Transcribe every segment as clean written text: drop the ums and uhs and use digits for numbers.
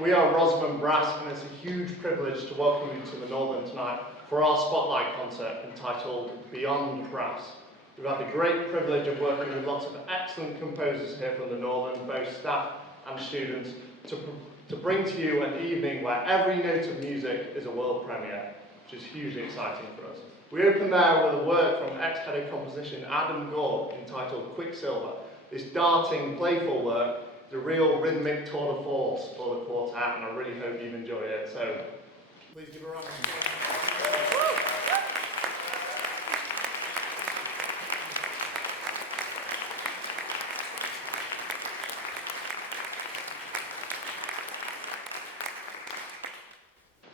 We are Rosamund Brass, and it's a huge privilege to welcome you to the Northern tonight for our Spotlight concert entitled Beyond Brass. We've had the great privilege of working with lots of excellent composers here from the Northern, both staff and students, to bring to you an evening where every note of music is a world premiere, which is hugely exciting for us. We open there with a work from ex-head of composition Adam Gorb entitled Quicksilver. This darting, playful work, the real rhythmic tour de force for the quartet, and I really hope you've enjoyed it. So, please give a round of applause.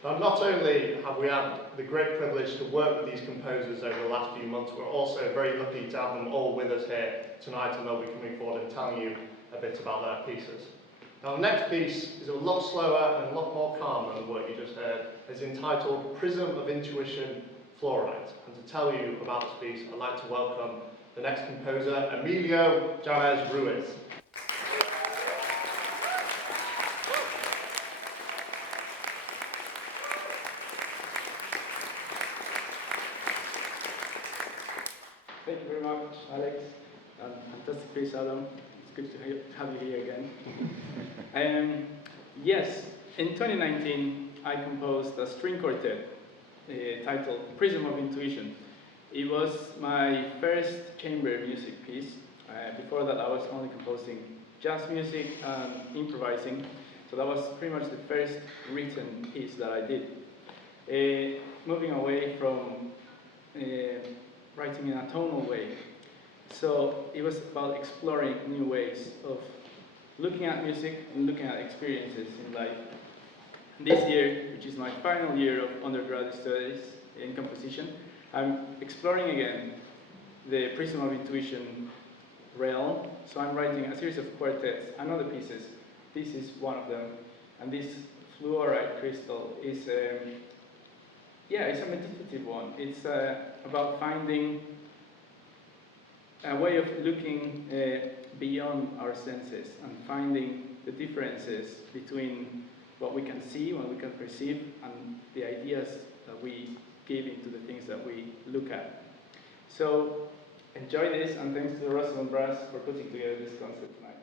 Now, not only have we had the great privilege to work with these composers over the last few months, we're also very lucky to have them all with us here tonight, and they'll be coming forward and telling you a bit about their pieces. Now the next piece is a lot slower and a lot more calm than the work you just heard. It's entitled Prism of Intuition, Fluorite. And to tell you about this piece, I'd like to welcome the next composer, Emilio Yanez Ruiz. Thank you very much, Alex. Fantastic piece, Adam. It's good to have you here again. Yes, in 2019, I composed a string quartet titled Prism of Intuition. It was my first chamber music piece. Before that, I was only composing jazz music and improvising. So that was pretty much the first written piece that I did. Moving away from writing in a tonal way. So it was about exploring new ways of looking at music and looking at experiences in life. This year, which is my final year of undergraduate studies in composition, I'm exploring again the Prism of Intuition realm. So I'm writing a series of quartets and other pieces. This is one of them. And this fluorite crystal is it's a meditative one. It's about finding a way of looking beyond our senses and finding the differences between what we can see, what we can perceive, and the ideas that we give into the things that we look at. So enjoy this, and thanks to the Rosamund Brass for putting together this concert tonight.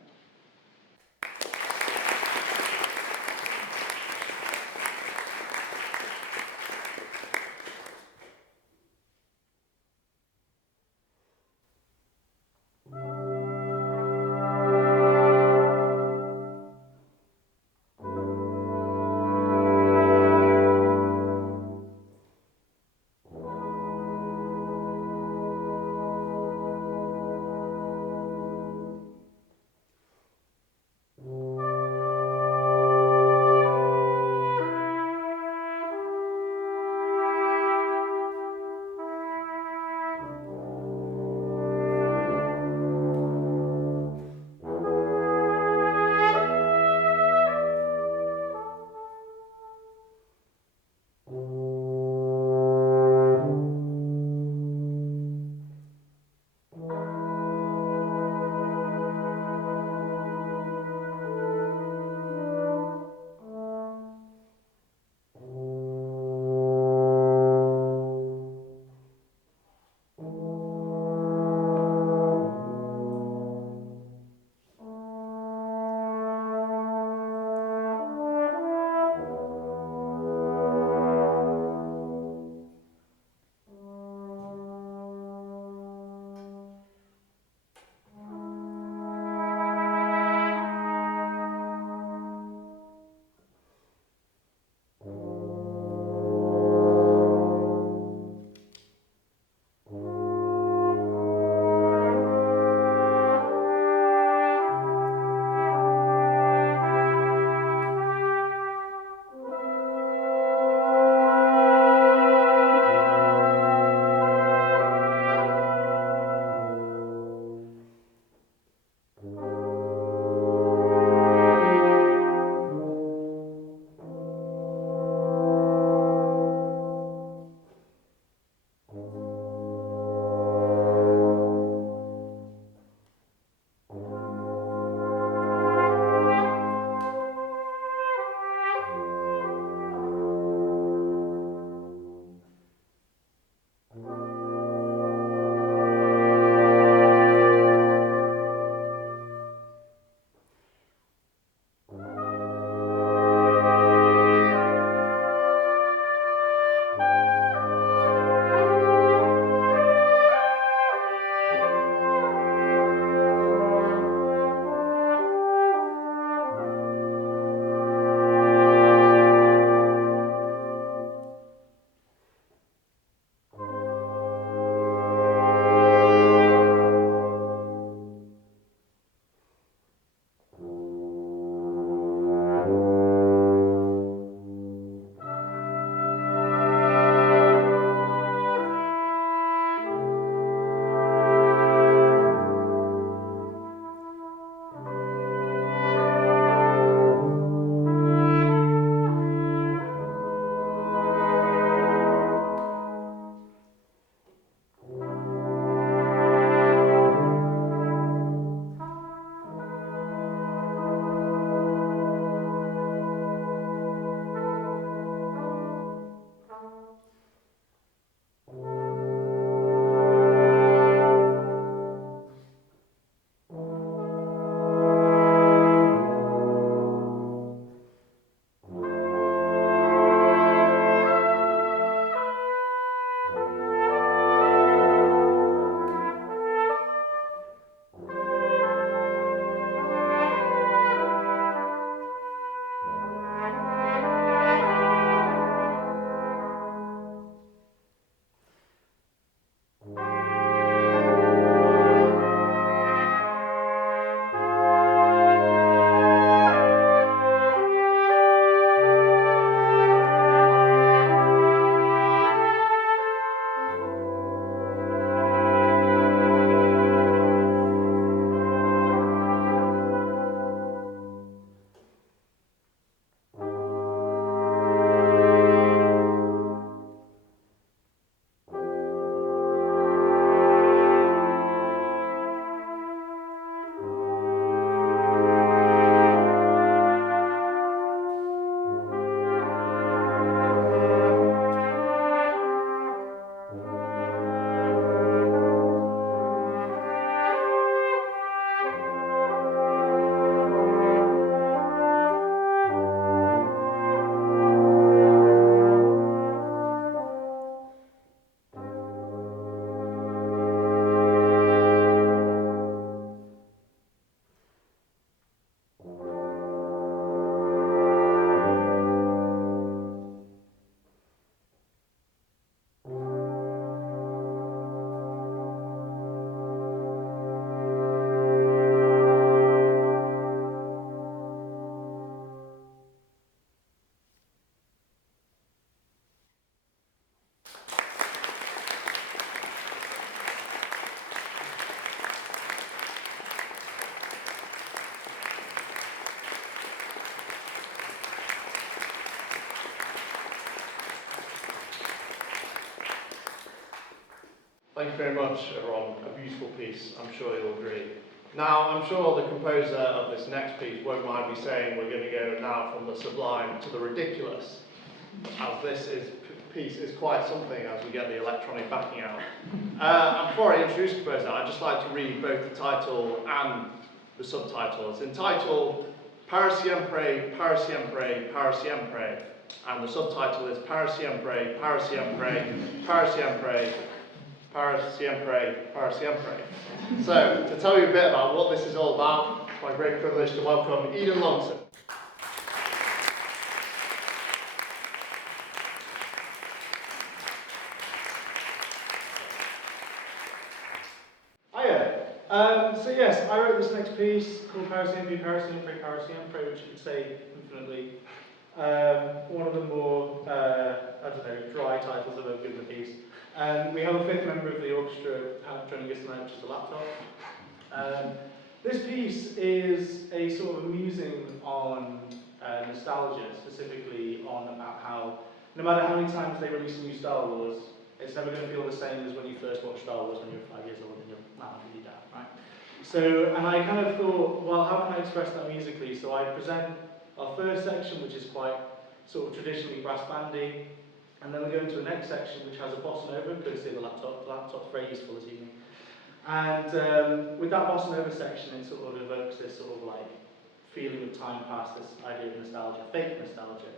Thank you very much, everyone. A beautiful piece, I'm sure you'll agree. Now, I'm sure the composer of this next piece won't mind me saying we're going to go now from the sublime to the ridiculous, as this piece is quite something as we get the electronic backing out. And before I introduce the composer, I'd just like to read both the title and the subtitle. It's entitled Para Siempre, Para Siempre, Para Siempre, and the subtitle is Para Siempre, Para Siempre, Para Siempre, Para Siempre, Para Siempre. So, to tell you a bit about what this is all about, it's my great privilege to welcome Eden Longson. So yes, I wrote this next piece called Para Siempre, Para Siempre, Para Siempre, which you could say infinitely. One of the more, dry titles I've ever given the piece. We have a fifth member of the orchestra joining us tonight, which is the laptop. This piece is a sort of musing on nostalgia, specifically on about how, no matter how many times they release a new Star Wars, it's never going to feel the same as when you first watched Star Wars when you were 5 years old and you're now with your dad, right? So, and I kind of thought, well, how can I express that musically? So I present our first section, which is quite sort of traditionally brass bandy, and then we go into the next section, which has a bossa nova, courtesy of the laptop. The laptop's very useful this evening. And with that bossa nova section, it sort of evokes this sort of like feeling of time past, this idea of nostalgia, fake nostalgia.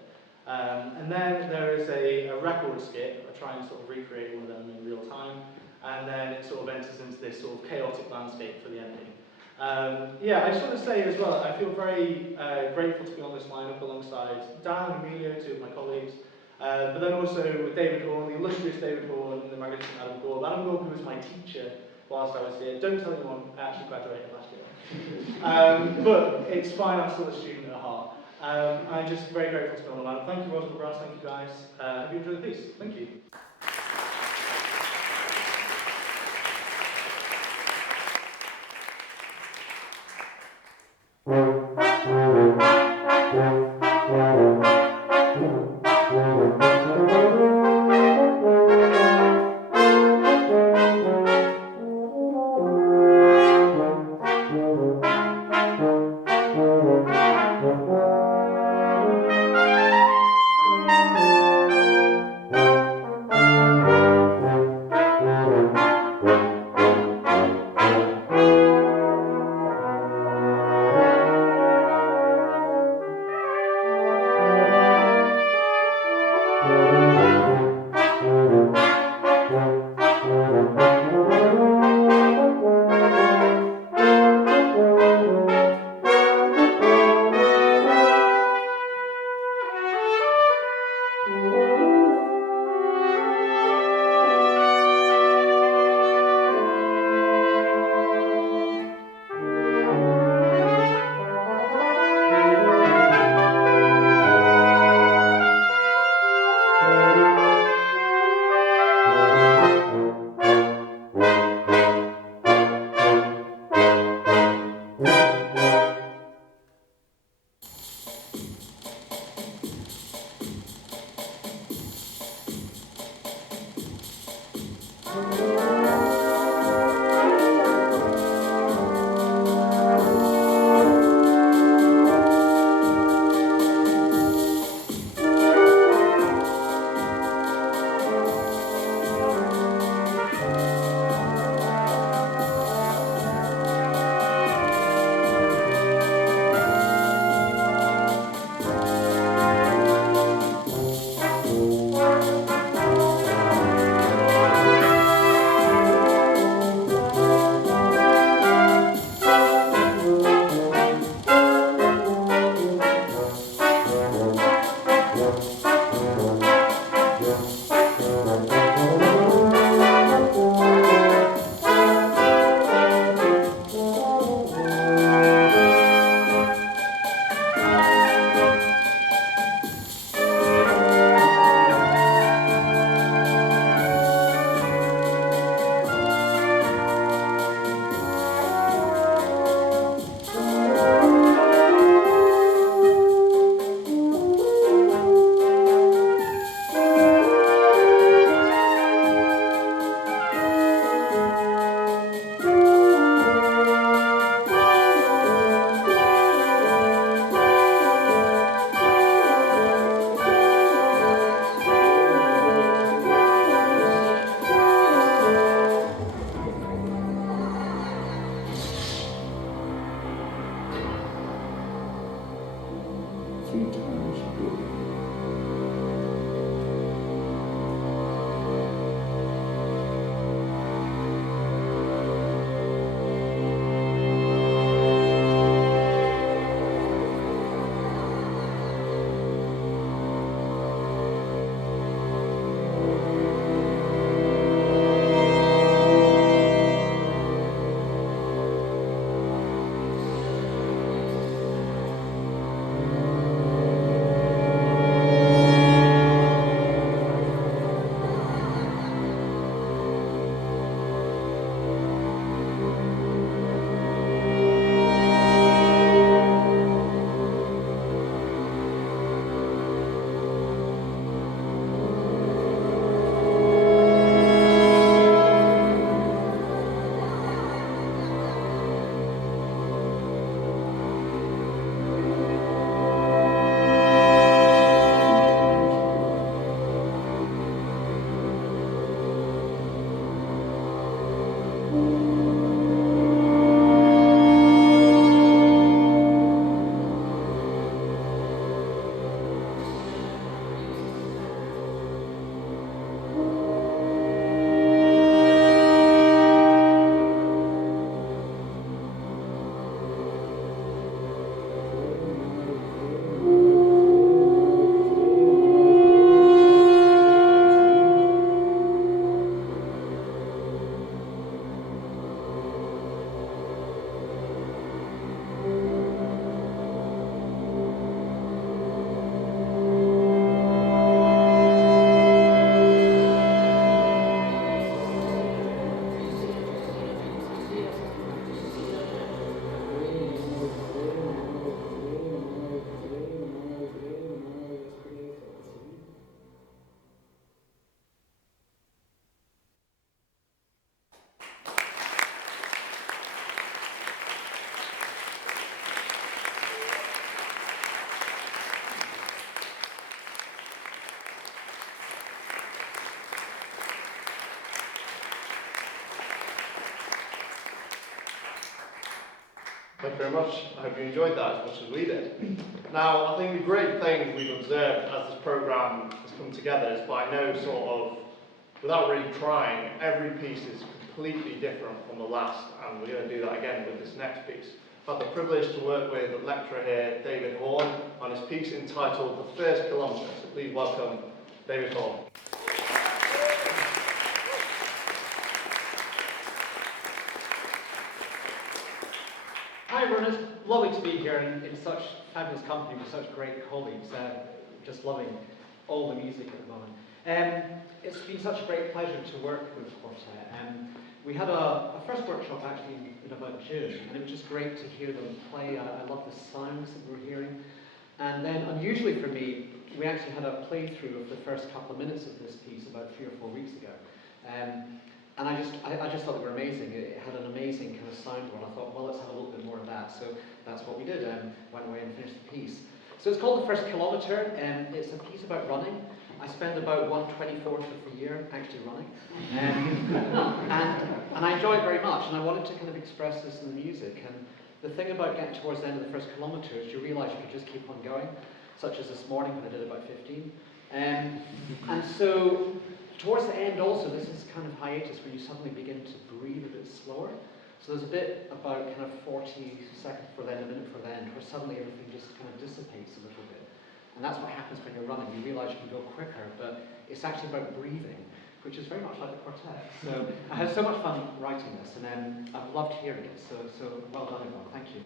And then there is a record skit. I try and sort of recreate one of them in real time. And then it sort of enters into this sort of chaotic landscape for the ending. I just want to say as well, I feel very grateful to be on this lineup alongside Dan and Emilio, two of my colleagues, but then also with David Horne, the illustrious David Horne, and the magnificent Adam Gorb. Adam Gorb, who was my teacher whilst I was here. Don't tell anyone, I actually graduated last year. But it's fine, I'm still a student at heart. I'm just very grateful to be on the lineup. Thank you, Rosamund Brass, thank you guys. Hope you enjoyed the piece. Thank you. Thank you very much. I hope you enjoyed that as much as we did. Now, I think the great thing we've observed as this programme has come together is by no sort of, without really trying, every piece is completely different from the last, and we're going to do that again with this next piece. I've had the privilege to work with the lecturer here, David Horne, on his piece entitled The First Kilometre. So please welcome David Horne. Hi everyone, it's lovely to be here in such fabulous company with such great colleagues, just loving all the music at the moment. It's been such a great pleasure to work with Quartet. We had a first workshop actually in about June, and it was just great to hear them play. I love the sounds that we were hearing. And then, unusually for me, we actually had a playthrough of the first couple of minutes of this piece about 3 or 4 weeks ago. And I just thought they were amazing. It had an amazing kind of sound one. I thought, well, let's have a little bit more of that. So that's what we did. Went away and finished the piece. So it's called The First Kilometre, and it's a piece about running. I spend about 1/24 of the year actually running. And I enjoy it very much, and I wanted to kind of express this in the music. And the thing about getting towards the end of the first kilometre is you realise you could just keep on going, such as this morning when I did about 15. And so towards the end also, this is kind of hiatus where you suddenly begin to breathe a bit slower. So there's a bit about kind of 40 seconds for then, a minute for then, where suddenly everything just kind of dissipates a little bit. And that's what happens when you're running. You realise you can go quicker, but it's actually about breathing, which is very much like the quartet. So I had so much fun writing this, and I've loved hearing it. So well done, everyone. Thank you.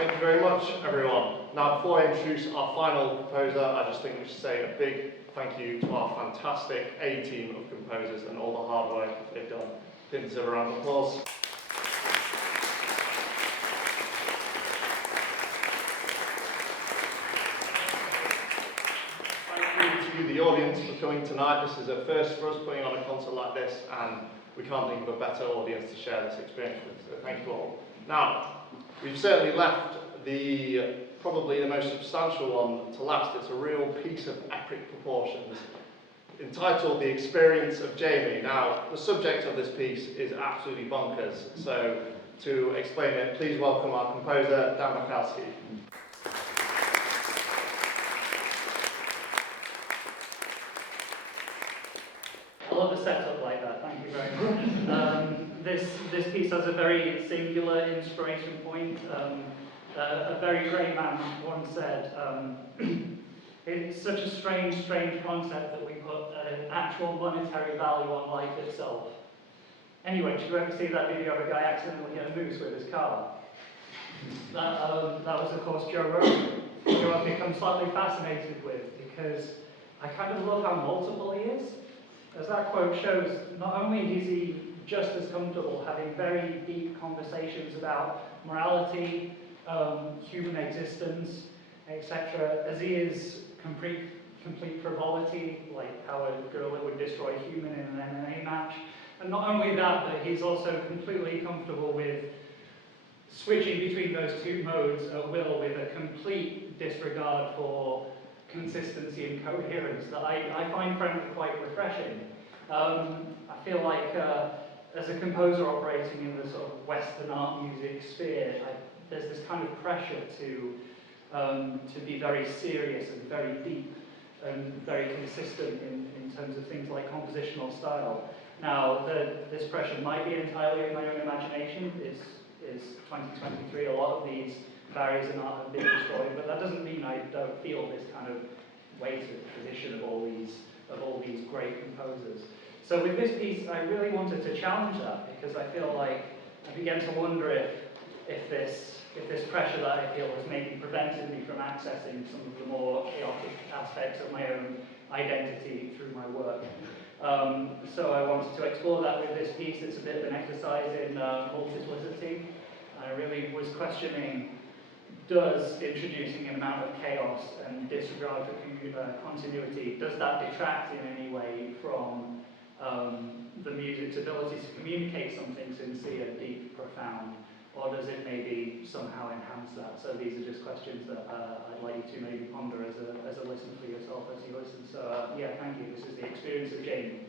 Thank you very much, everyone. Now, before I introduce our final composer, I just think we should say a big thank you to our fantastic A team of composers and all the hard work they've done. Give them a round of applause. the audience for coming tonight. This is a first for us putting on a concert like this, and we can't think of a better audience to share this experience with, so thank you all. Now, we've certainly left probably the most substantial one to last. It's a real piece of epic proportions, entitled The Experience of Jamie. Now, the subject of this piece is absolutely bonkers, so to explain it, please welcome our composer, Dan Baczkowski. I love the setup like that, thank you very much. This piece has a very singular inspiration point. A very great man once said, it's such a strange concept that we put an actual monetary value on life itself. Anyway, did you ever see that video of a guy accidentally hit a moose with his car? That was, of course, Joe Rogan, who I've become slightly fascinated with because I kind of love how multiple he is. As that quote shows, not only is he just as comfortable having very deep conversations about morality, human existence, etc., as he is complete frivolity, like how a gorilla would destroy a human in an MMA match. And not only that, but he's also completely comfortable with switching between those two modes at will with a complete disregard for consistency and coherence that I find frankly quite refreshing. I feel like as a composer operating in the sort of Western art music sphere, there's this kind of pressure to be very serious and very deep and very consistent in terms of things like compositional style. Now, this pressure might be entirely in my own imagination. It's 2023. A lot of these barriers in art have been destroyed, but that doesn't mean I don't feel this kind of weighted position of all these great composers. So with this piece, I really wanted to challenge that because I feel like I began to wonder if this pressure that I feel was maybe prevented me from accessing some of the more chaotic aspects of my own identity through my work. So I wanted to explore that with this piece. It's a bit of an exercise in multiplicity. I really was questioning, does introducing an amount of chaos and disregard for continuity, does that detract in any way from the music's ability to communicate something sincere, deep, profound, or does it maybe somehow enhance that? So these are just questions that I'd like you to maybe ponder as a listen for yourself as you listen. So yeah, thank you. This is The Experience of Jamie.